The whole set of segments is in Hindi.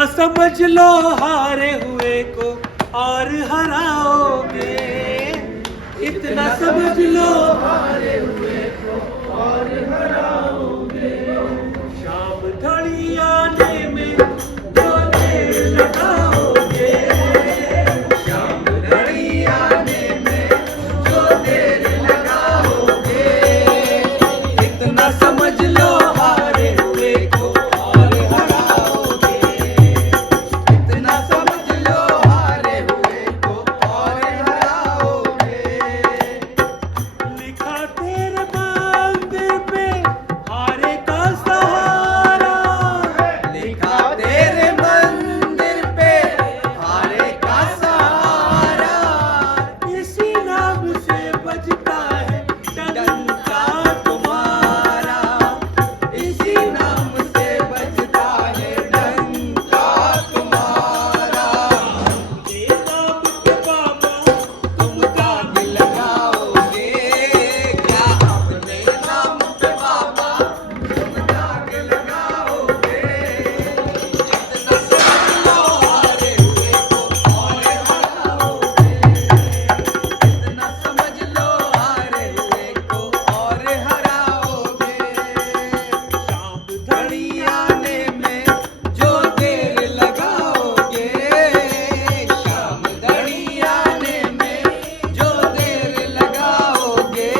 समझ लो हारे हुए को और हराओगे, इतना समझ लो हारे हुए को और हराओगे। शाम घड़ी आने में जो देर लगाओगे, शाम घड़ी आने में जो देर लगाओगे, इतना समझ लो हारे हुए को और हराओगे, इतना समझ लो हारे हुए को और हराओगे। लिखा तेरे मंदिर पे हारे का सहारा, लिखा तेरे मंदिर पे हारे का सहारा, इसी नाम से बजता है डंका तुम्हारा, इसी नाम से बजता है डंका तुम्हारा। ये नाम पे बाबा तुम दाग लगाओगे, क्या अपने नाम पे बाबा तुम दाग लगाओगे, इतना समझ लो हारे हुए को और हराओगे, इतना समझ लो हारे हुए को और हराओगे। शाम घड़ी आने में जो देर लगाओगे, शाम घड़ी आने में जो देर लगाओगे,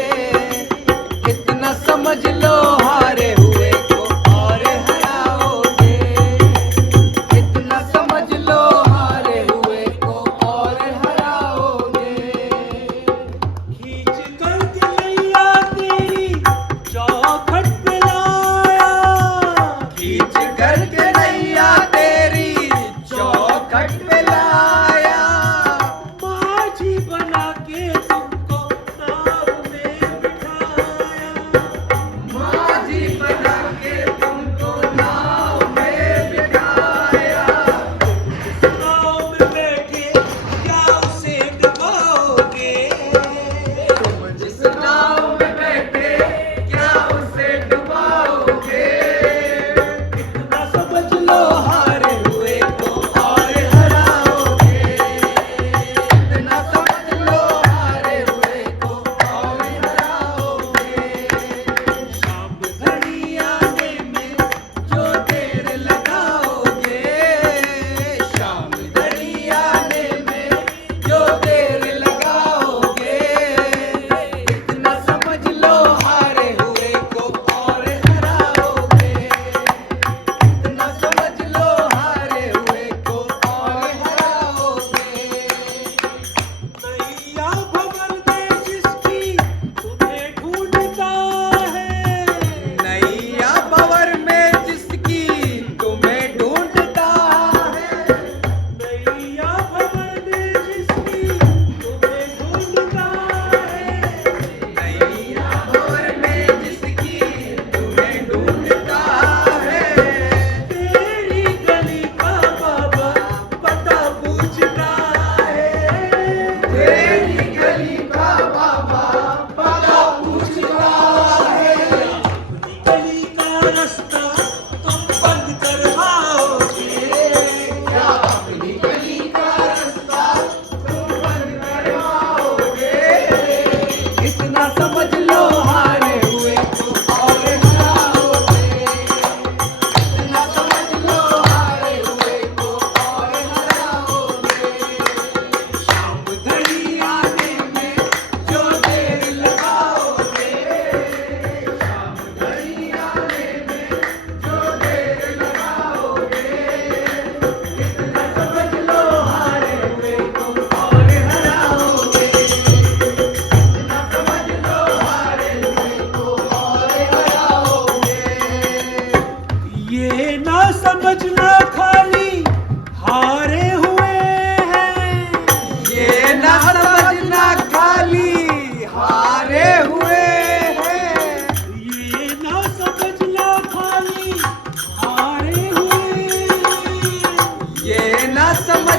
इतना समझ लो हारे हुए को और हराओगे, इतना समझ लो हारे हुए को और हराओगे। खींच कर दिलैया तेरी चौखट पे लाया, खींच कर दिलैया तेरी चौखट पे लाया, माझी बना के तुमको नाव में बिठाया, माझी बना के तुमको नाव में बिठाया। तुम जिस नाव में बैठे क्या उसे डुबाओगे, तुम जिस नाव में बैठे क्या उसे डुबाओगे, इतना समझ लो हारे हुए को और हराओगे, इतना समझ लो हारे हुए को और हराओगे। शाम घड़ी आने में जो देर लगाओगे, शाम घड़ी आने में जो देर लगाओगे, इतना समझ लो हारे हुए को और हराओगे, इतना समझ लो हारे हुए को और हराओगे। नैया भंवर में जिसकी तुम्हें ढूंढता है, नैया भंवर में जिसकी तुम्हें ढूंढता है, नैया भंवर में जिसकी तुम्हें ढूंढता है, नैया भंवर में जिसकी तुम्हें ढूंढता है, तेरी गली का बाबा पता पूछता है, तेरी गली का बाबा पता पूछता है। अपनी गली का रास्ता तुम बंद करवाओगे, क्या अपनी गली का रास्ता तुम बंद करवाओगे, इतना समझ लो हारे हुए को और हराओगे, इतना समझ लो हारे हुए को और हराओगे। शाम घड़ी आने में जो देर लगाओगे, शाम घड़ी आने में जो देर लगाओगे, इतना समझ लो हारे हुए को और हराओगे, इतना समझ लो हारे हुए को और हराओगे। ये ना समझना खाली हारे हुए हैं, ये ना समझना खाली हारे हुए हैं, ये ना समझना खाली हारे हुए हैं, ये ना समझ